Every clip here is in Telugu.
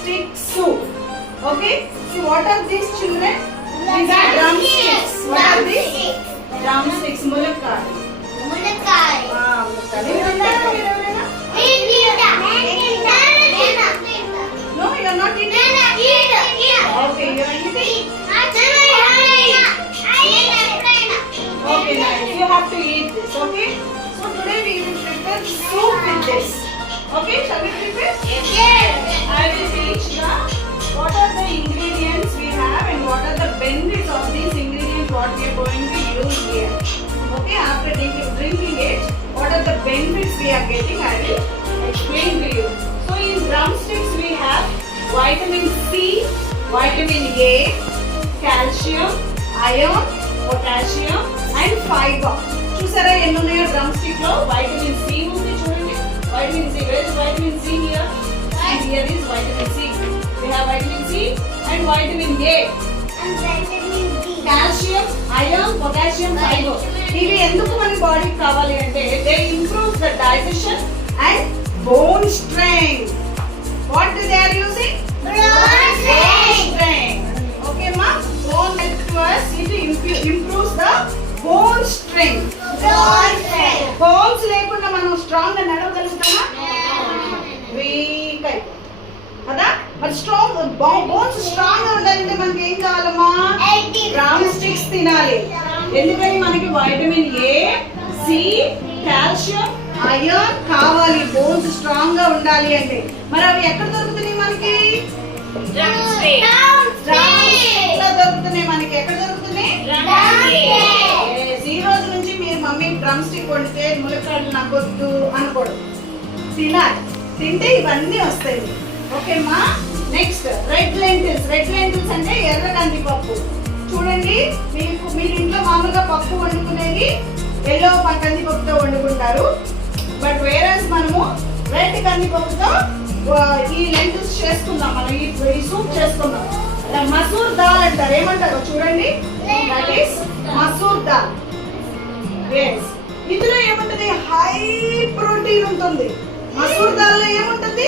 drumstick soup. Okay, see what are these children? These are drumsticks. What are these? Drumsticks. Mulakkai. Mulakkai. No, you are not eating. Okay, you are eating. Okay, nice. You have to eat this. Okay. So today we will prepare soup with this. Okay, shall we prepare? Yes. I will teach what are the ingredients we have and what are the benefits of these ingredients what we are going to use here. Okay, after drinking it, what are the benefits we are getting, I will explain to you. So in drumsticks we have vitamin C, vitamin A, calcium, iron, potassium and fiber. చూసారా ఎన్ని ఉన్నాయో డ్రమ్స్టిక్ లో వైటమిన్ సి ఉంది చూడండి vitamin C where is vitamin C here and here is vitamin C we have vitamin C and vitamin A And vitamin D. calcium iron potassium fiber ఇవి ఎందుకు మన బాడీకి కావాలి అంటే they improve the digestion and bone strength. What they are using? Bone strength. Okay ma, bone help to us, it improves the bone strength. Bone strength. Bones లేకుండా మనం స్ట్రాంగ్ గా నడవగలుగుతామా? వీక్ అయిపోతాం కదా. మరి స్ట్రాంగ్ బోన్స్ స్ట్రాంగ్ గా ఉండాలంటే మనకి ఏం కావాలమ్మా? డ్రమ్ స్టిక్స్ తినాలి. ఎందుకని మనకి vitamin A, C, calcium, iron కావాలి బోన్స్ స్ట్రాంగ్ గా ఉండాలి అంటే. మరి అవి ఎక్కడ దొరుకుతున్నాయి మనకి? Drumstick. దొరుకుతున్నాయి మనకి. ఎక్కడ దొరుకుతున్నాయి? ఈ రోజు నుంచి మీరు మమ్మీ డ్రమ్ స్టిక్ వండితే ములక్కాడలు నాకు వద్దు అనకూడదు, తినాలి. తింటే ఇవన్నీ వస్తాయి. ఓకేమ్మా. Next red lentils. Red lentils అంటే ఎర్ర కందిపప్పు. చూడండి మీరు ఇంట్లో మామూలుగా పప్పు వండుకునేది ఎల్లో కందిపప్పుతో వండుకుంటారు. బట్ వేరేస్ మనము రెడ్ కందిపప్పుతో ఈ లెంటిల్స్ చేసుకుందాం. మనం ఈ సూప్ చేసుకుందాం. మసూర్ దాల్ అంటారు. ఏమంటారు చూడండి, that is masoor dal. yes ఇందులో ఏముంటది? హై ప్రోటీన్ ఉంటుంది. మసూర్ దాల్ లో ఏముంటది?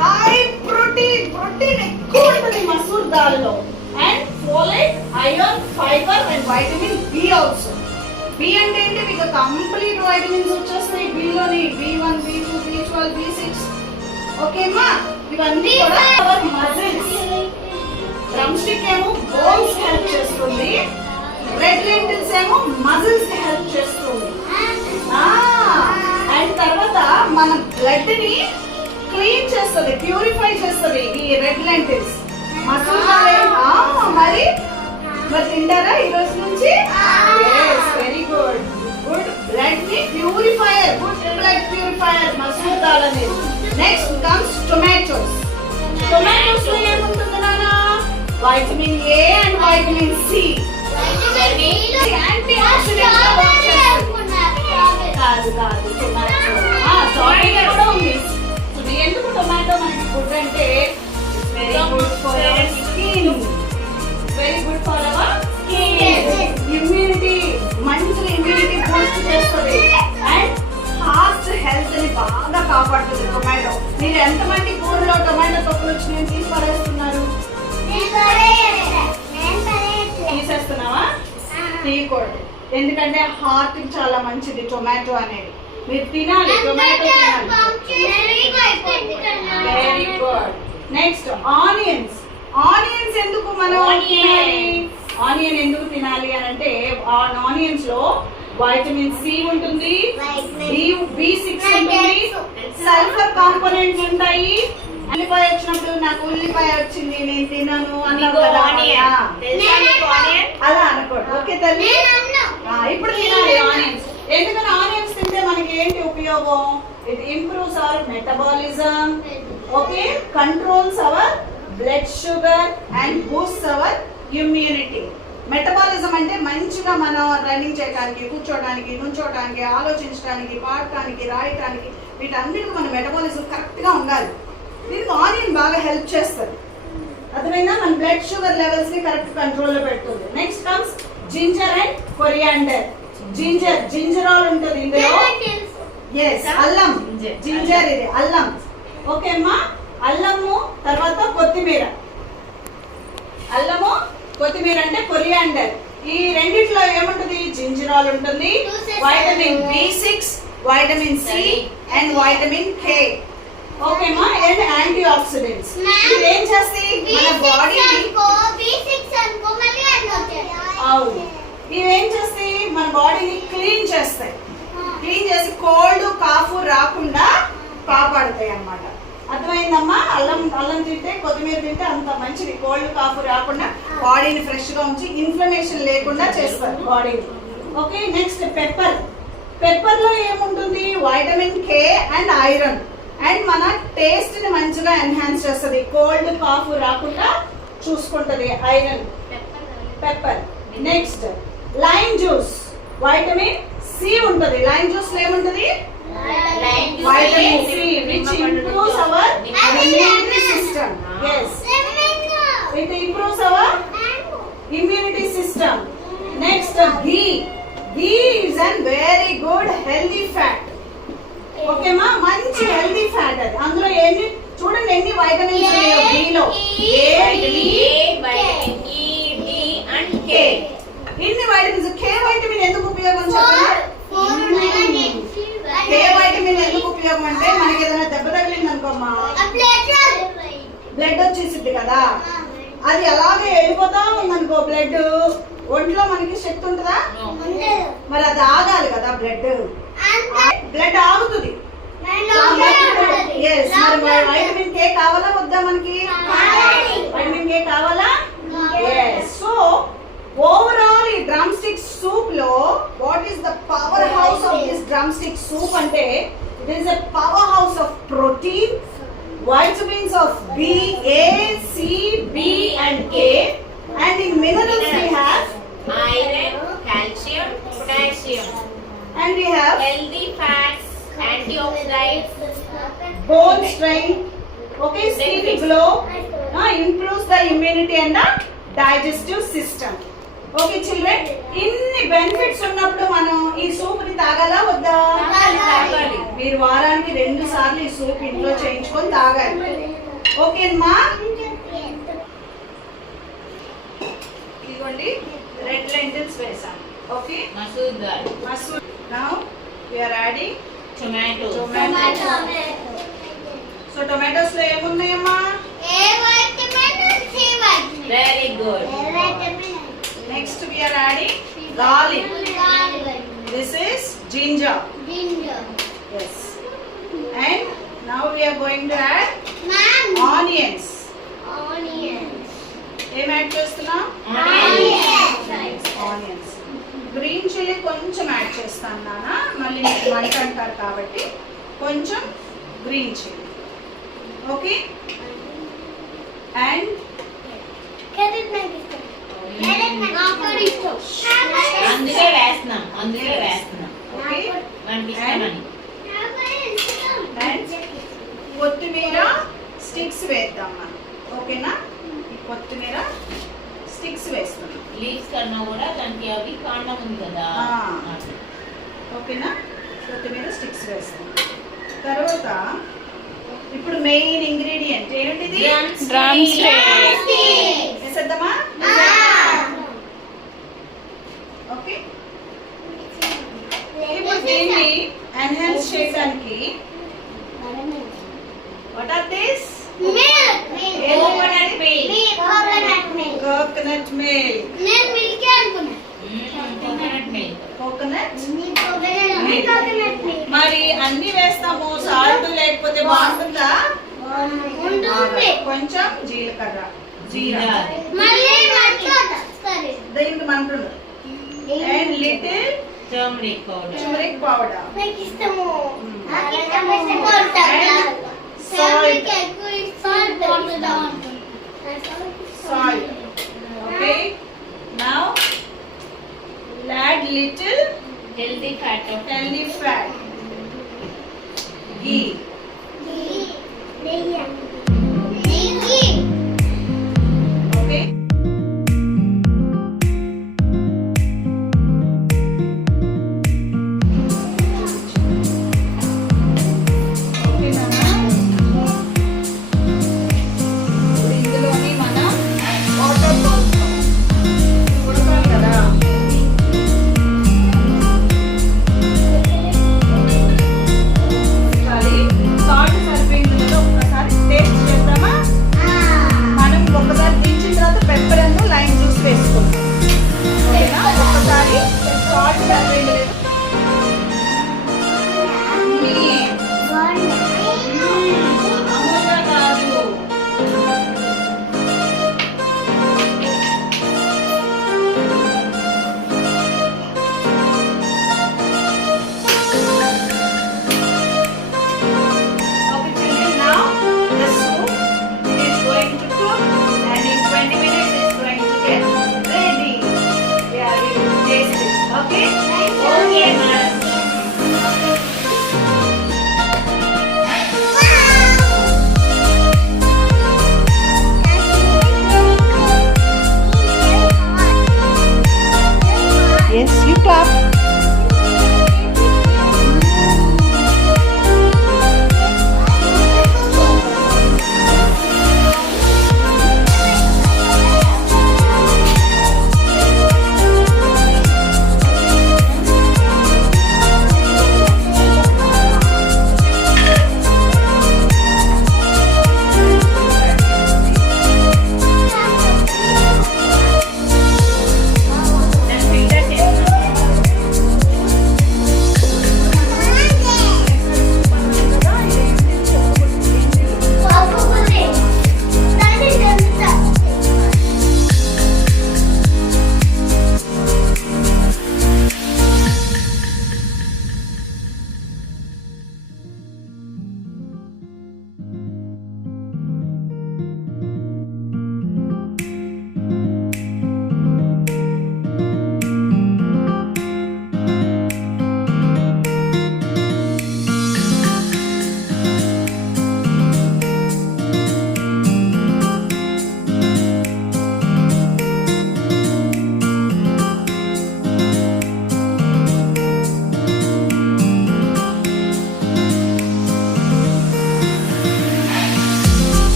High protein. ప్రోటీన్ ఎక్కువ ఉంటుంది మసూర్ దాల్ లో. And folate, iron, fibre and vitamin B also. B అంటే ఏంటి? మీకు కంప్లీట్ వైటమిన్స్ వచ్చేస్తాయి బిలోని. B1 B2 B12 B6. ఓకేమా. ఇవన్నీ కూడా అవర్ మజిల్స్. డ్రమ్ స్టిక్ ఏమో బోన్స్ హెల్ప్ చేస్తుంది, రెడ్ లెంటిల్స్ ఏమో మజిల్స్ కి హెల్ప్ చేస్తుంది. అండ్ తర్వాత మన బ్లడ్ ని క్లీన్ చేస్తుంది, ప్యూరిఫై చేస్తుంది ఈ రెడ్ లెంటిల్స్. మరి తింటారా ఈ రోజు నుంచి? Very good. గుడ్ బ్లడ్ ని purifier, good blood purifier masoor dal అనేది. Next comes tomatoes. టొమాటోస్ లో ఏముంటుంది నాన్న? Vitamin A and vitamin C. Antioxidant కాదు కాదు టొమాటో. సారీ కూడా ఉంది. ఎందుకు టొమాటో మనకి గుడ్ అంటే very good for our skin. Very good for our skin. Immunity, మంచి ఇమ్యూనిటీ బూస్ట్ చేస్తుంది. అండ్ హార్ట్ హెల్త్ ని బాగా కాపాడుతుంది టొమాటో. మీరు ఎంతమంది కూరలో టొమాటో తొక్కులు వచ్చి నేను తీసి పడేస్తున్నారు? తీసేస్తున్నావా? తీయకూడదు. ఎందుకంటే హార్ట్ కి చాలా మంచిది టొమాటో అనేది. మీరు తినాలి, టొమాటో తినాలి. Very good. Next onions. Onions ఎందుకు మనం ఆనియన్ ఎందుకు తినాలి అని అంటే ఆనియన్స్ లో వైటమిన్ సి ఉంటుంది, B6 ఉంటుంది, సల్ఫర్ కాంపోనెంట్స్ ఉంటాయి. ఉల్లిపాయ వచ్చినప్పుడు నాకు ఉల్లిపాయ వచ్చింది నేను తినను అన్నావు కదా, అలా అనకూడదు. ఓకే తల్లి, ఇప్పుడు తినాలి ఆనియన్స్. ఎందుకని ఆనియన్స్ తింటే మనకి ఏంటి ఉపయోగం? It improves our metabolism, okay, controls our blood sugar and boosts our immunity. Metabolism అంటే మంచిగా మనం రన్నింగ్ చేయడానికి, కూర్చోడానికి, నుంచోడానికి, ఆలోచించడానికి, పాడటానికి, రాయటానికి, వీటన్నిటికీ మన మెటబాలిజం కరెక్ట్గా ఉండాలి. దీనికి ఆనియన్ బాగా హెల్ప్ చేస్తుంది. అర్థమైందా? మన బ్లడ్ షుగర్ లెవెల్స్ ని కరెక్ట్ కంట్రోల్లో పెడుతుంది. Next comes ginger and coriander. Gingerol ఉంటుంది ఇందులో. ఎస్, అల్లం. జింజర్ ఇది అల్లం. ఓకే అమ్మా, అల్లం కొత్తిమీర. అల్లము కొత్తిమీర అంటే కొరియాండర్. ఈ రెండిట్లో ఏముంటుంది? జింజరాల్ ఉంటుంది, vitamin B6, vitamin C and vitamin K. ఓకేమా? And antioxidants. ఇవి ఏం చేస్తాయి? మన బాడీని అవును, ఇవేం చేస్తాయి? మన బాడీని క్లీన్ చేస్తాయి. క్లీన్ చేసి కోల్డ్ కాఫ్ రాకుండా కాపాడుతాయి అన్నమాట. అర్థమైందమ్మా? అల్లం తింటే, కొత్తిమీర తింటే అంత మంచిది. కోల్డ్ కాఫ్ రాకుండా బాడీని ఫ్రెష్ గా ఉంచి ఇన్ఫ్లమేషన్ లేకుండా చేస్తారు బాడీని. Okay, next pepper. పెప్పర్ లో ఏముంటుంది? Vitamin K and iron. And మన టేస్ట్ ని మంచిగా ఎన్హాన్స్ చేస్తుంది, కోల్డ్ కాఫ్ రాకుండా చూసుకుంటది iron pepper. Next lime juice, vitamin C ఉంటది. లైమ్ జ్యూస్ లో ఏముంటది? Vitamin C, which improves our immunity system. Yes, it improves our immunity system. Next, ghee. Ghee is a very good healthy fat. Okay మా, మంచి హెల్దీ ఫ్యాట్ అది. అందులో ఎన్ని చూడండి, ఎన్ని వైటమిన్స్ ఉన్నాయో ఘీలో. ఇన్ని వైటమిన్స్. K వైటమిన్ ఎందుకు ఉపయోగం చెప్పండి? K వైటమిన్ ఎందుకు ఉపయోగం అంటే, మనకి ఏదైనా దెబ్బ తగిలింది అనుకోమ్మా, బ్లడ్ వచ్చేసిద్ది కదా, అది అలాగే వెళ్ళిపోతా ఉందనుకో బ్లడ్, ఒంట్లో మనకి శక్తి ఉంటుందా? మరి అది ఆగాలి కదా బ్లడ్. బ్లడ్ ఆగుతుంది. వైటమిన్ K కావాలా వద్దా మనకి? వైటమిన్ K కావాలా? సో ఓవరాల్ ఈ డ్రమ్ స్టిక్ సూప్ లో what is the powerhouse of this drumstick soup అంటే, it is a powerhouse of protein, vitamins of B, A, C, B and K, and in minerals we have iron, calcium, potassium, and we have healthy fats, antioxidants, bone strength, okay, skin glow, improves the immunity and the digestive system. Okay children, ఇన్ని బెనిఫిట్స్ ఉన్నప్పుడు మనం ఈ సూప్ ని తాగాలా వద్దా? తాగాలి. మీరు వారానికి 2 సార్లు ఈ సూప్ ఇంట్లో చేయించుకొని తాగాలి. ఓకేమ్మా? ఇదిగోండి రెడ్ లెంటిల్స్ వేసాం. Okay, masoor dal, masoor. Now we are adding tomato, so tomatoes లో ఏమున్నాయమ్మా? very good, next we are adding garlic. This is ginger. Yes. And now we are going to add onions. ఏం యాడ్ చేస్తున్నాం? ఆనియన్స్. గ్రీన్ చిల్లీ కొంచెం యాడ్ చేస్తాను నాన్న, మళ్ళీ మీకు మంట అంటారు కాబట్టి కొంచెం గ్రీన్ చిల్లీ. ఓకే, అండ్ అందుకే వేస్తున్నాం ఓకే, మనకి ఇష్టమని. అండ్ కొత్తిమీర స్టిక్స్ వేద్దాం మనం. ఓకేనా? ఈ కొత్తిమీర స్టిక్స్ వేస్తున్నాం. లీవ్స్ కన్నా కూడా దానికి అవి కాండం ఉంది కదా. ఓకేనా? కొత్తిమీర స్టిక్స్ వేస్తాం. తర్వాత ఇప్పుడు మెయిన్ ఇంగ్రీడియంట్ ఏంటిది? Drumstick. వేసేద్దామా? ఓకే, ఇప్పుడు దీన్ని ఎన్హాన్స్ చేయడానికి what are this? Coconut milk. Coconut milk. Coconut మరి అన్ని వేస్తాము, సాల్ట్ లేకపోతే బాగుంటుందా? కొంచెం జీలకర్ర, జీరా, దీనికి మంటుంది, and little turmeric powder, turmeric powder, salt. Okay, now we'll add little healthy fat of healthy fat, ghee. Okay, okay, Nana.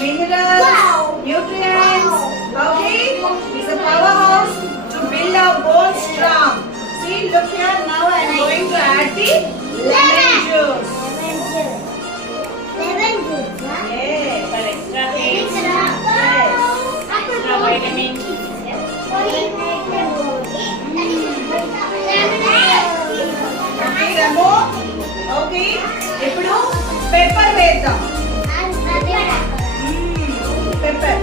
minerals, Wow. nutrients. Okay, it's a powerhouse to build our bones strong. See, look here. Now I am going to add the lemon juice. Lemon juice, huh? Yes. For extra It's taste, extra vitamins. Okay, Ramu. Okay. ఇప్పుడు పెప్పర్ వేద్దాం. పెప్పర్.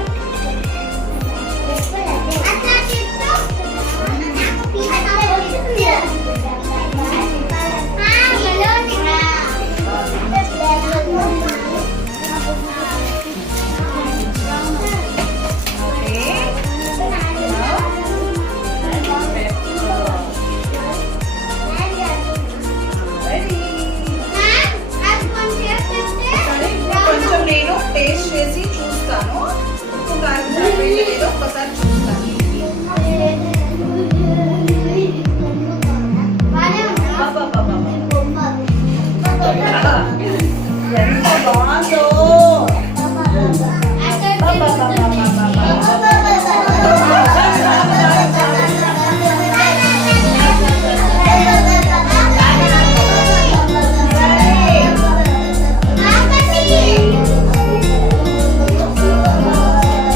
Okay. Ready. సరే, ఇప్పుడు కొంచెం నేను టేస్ట్ చేసి చూస్తాను. ఉప్పు కారం సరిపోయిందో లేదో ఒకసారి చూస్తాను. అబ్బబ్బబ్బబ్బ. ఎంత బాగుందో. సరే.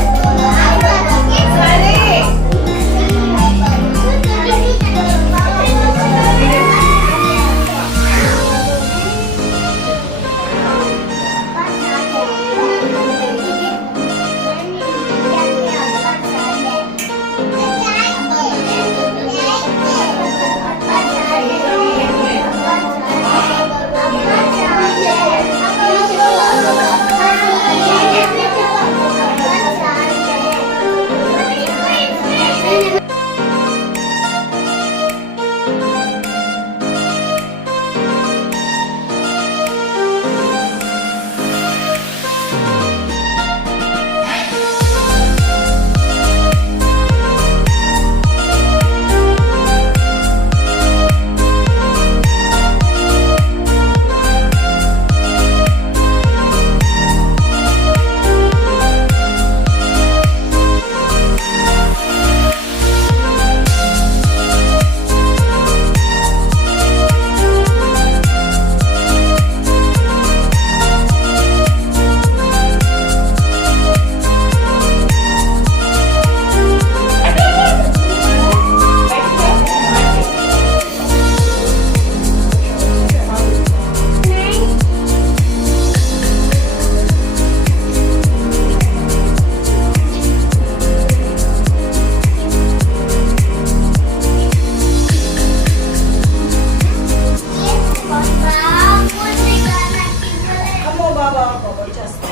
అమ్మో బాబా వచ్చేస్తా.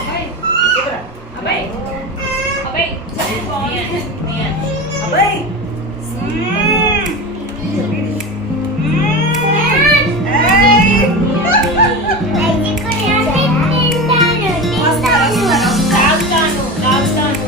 ఇవ్వరా. అబ్బాయి, అబ్బాయి, నియన్. అబ్బాయి. ఏయ్. తాగుతాను.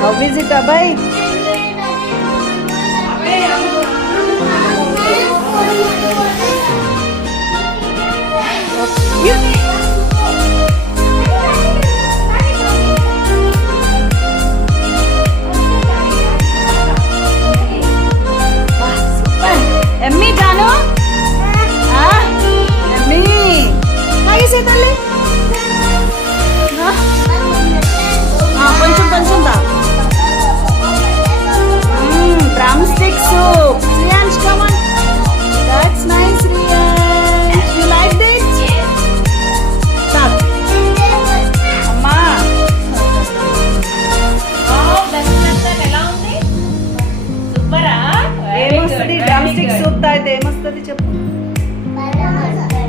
How is it, Abhay?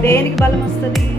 దేనికి బలం వస్తుంది?